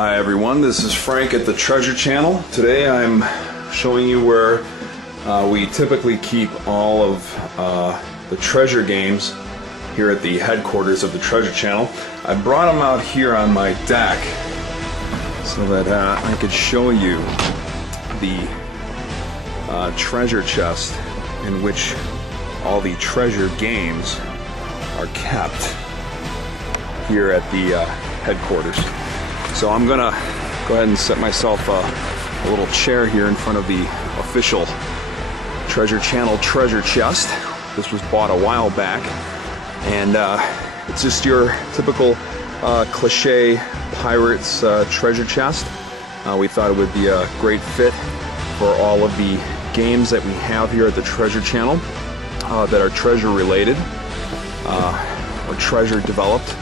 Hi everyone, this is Frank at the Treasure Channel. Today I'm showing you where we typically keep all of the treasure games here at the headquarters of the Treasure Channel. I brought them out here on my deck so that I could show you the treasure chest in which all the treasure games are kept here at the headquarters. So I'm gonna go ahead and set myself a little chair here in front of the official Treasure Channel treasure chest. This was bought a while back, and it's just your typical cliche pirates treasure chest. We thought it would be a great fit for all of the games that we have here at the Treasure Channel that are treasure related or treasure developed.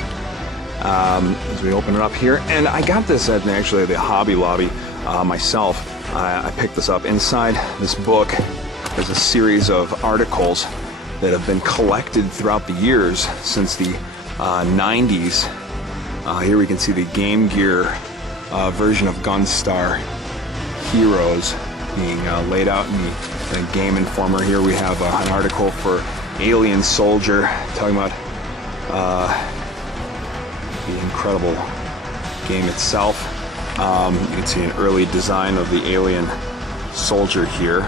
As we open it up here, and I got this at actually the Hobby Lobby myself. I picked this up. Inside this book there's a series of articles that have been collected throughout the years since the 90s. Here we can see the Game Gear version of Gunstar Heores being laid out in the Game Informer. Here we have an article for Alien Soldier talking about the incredible game itself. You can see an early design of the Alien Soldier here.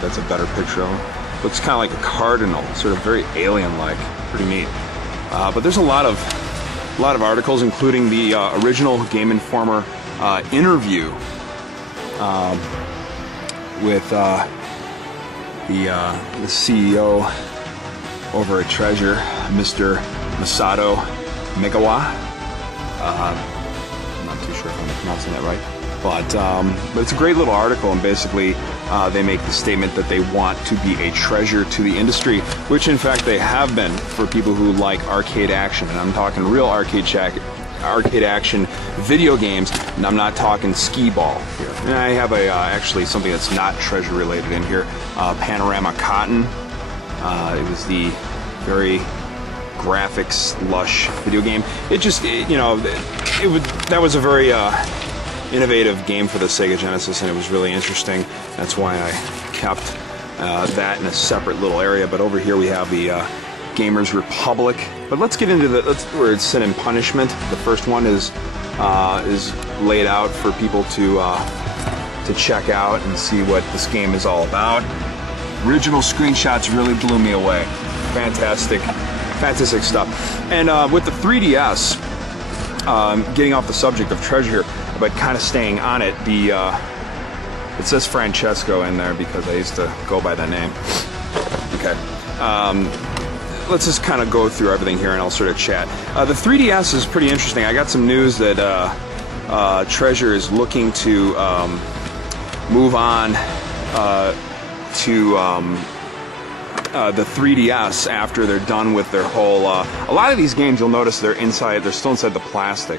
That's a better picture of him. Looks kind of like a cardinal, sort of very alien-like. Pretty neat. But there's a lot of articles, including the original Game Informer interview with the CEO over at Treasure, Mr. Masato Megawa. I'm not too sure if I'm pronouncing that right, but it's a great little article, and basically they make the statement that they want to be a treasure to the industry, which in fact they have been for people who like arcade action, and I'm talking real arcade action video games, and I'm not talking skee-ball here. And I have actually something that's not treasure related in here, Panorama Cotton. It was the very graphics lush video game. That was a very innovative game for the SEGA Genesis, and it was really interesting. That's why I kept that in a separate little area. But over here we have the Gamers Republic. But let's get into where it's Sin and Punishment. The first one is laid out for people to check out and see what this game is all about. Original screenshots really blew me away. Fantastic stuff. And with the 3DS, getting off the subject of treasure here, but kind of staying on it, it says Francesco in there because I used to go by that name. Okay. Let's just kind of go through everything here and I'll sort of chat. The 3DS is pretty interesting. I got some news that Treasure is looking to move on to the 3DS after they're done with their whole. A lot of these games, you'll notice they're still inside the plastic,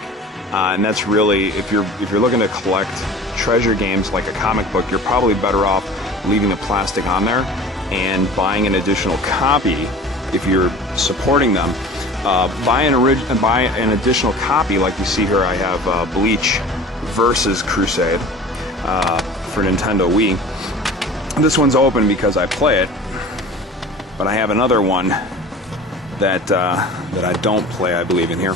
and that's really, if you're looking to collect treasure games like a comic book, you're probably better off leaving the plastic on there and buying an additional copy if you're supporting them. Buy an additional copy, like you see here. I have Bleach versus Crusade for Nintendo Wii. This one's open because I play it. But I have another one that I don't play, I believe, in here.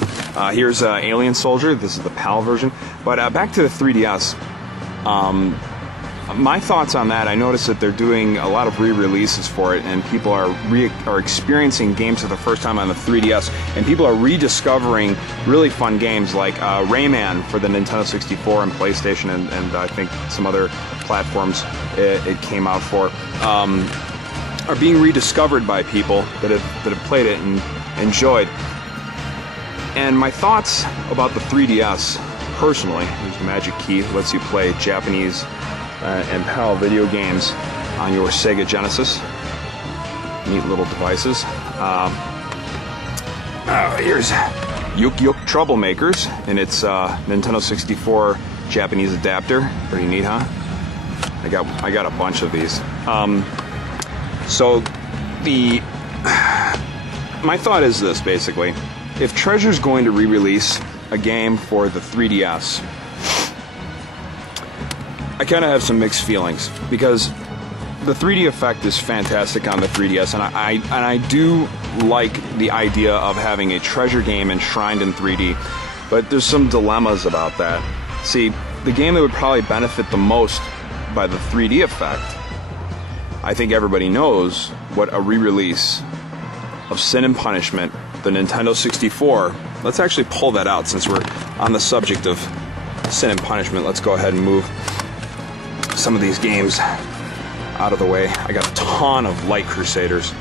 Here's Alien Soldier. This is the PAL version. But back to the 3DS. My thoughts on that, I noticed that they're doing a lot of re-releases for it, and people are experiencing games for the first time on the 3DS, and people are rediscovering really fun games like Rayman for the Nintendo 64 and PlayStation, and I think some other platforms it came out for. Are being rediscovered by people that have played it and enjoyed. And my thoughts about the 3DS, personally, there's the magic key, lets you play Japanese and PAL video games on your SEGA Genesis. Neat little devices. Here's Yuk Yuk Troublemakers, and it's Nintendo 64 Japanese adapter. Pretty neat, huh? I got a bunch of these. So my thought is this, basically. If Treasure's going to re-release a game for the 3DS, I kind of have some mixed feelings, because the 3D effect is fantastic on the 3DS, and I do like the idea of having a treasure game enshrined in 3D, but there's some dilemmas about that. See, the game that would probably benefit the most by the 3D effect, I think everybody knows what a re-release of Sin and Punishment, the Nintendo 64. Let's actually pull that out since we're on the subject of Sin and Punishment. Let's go ahead and move some of these games out of the way. I got a ton of Light Crusaders.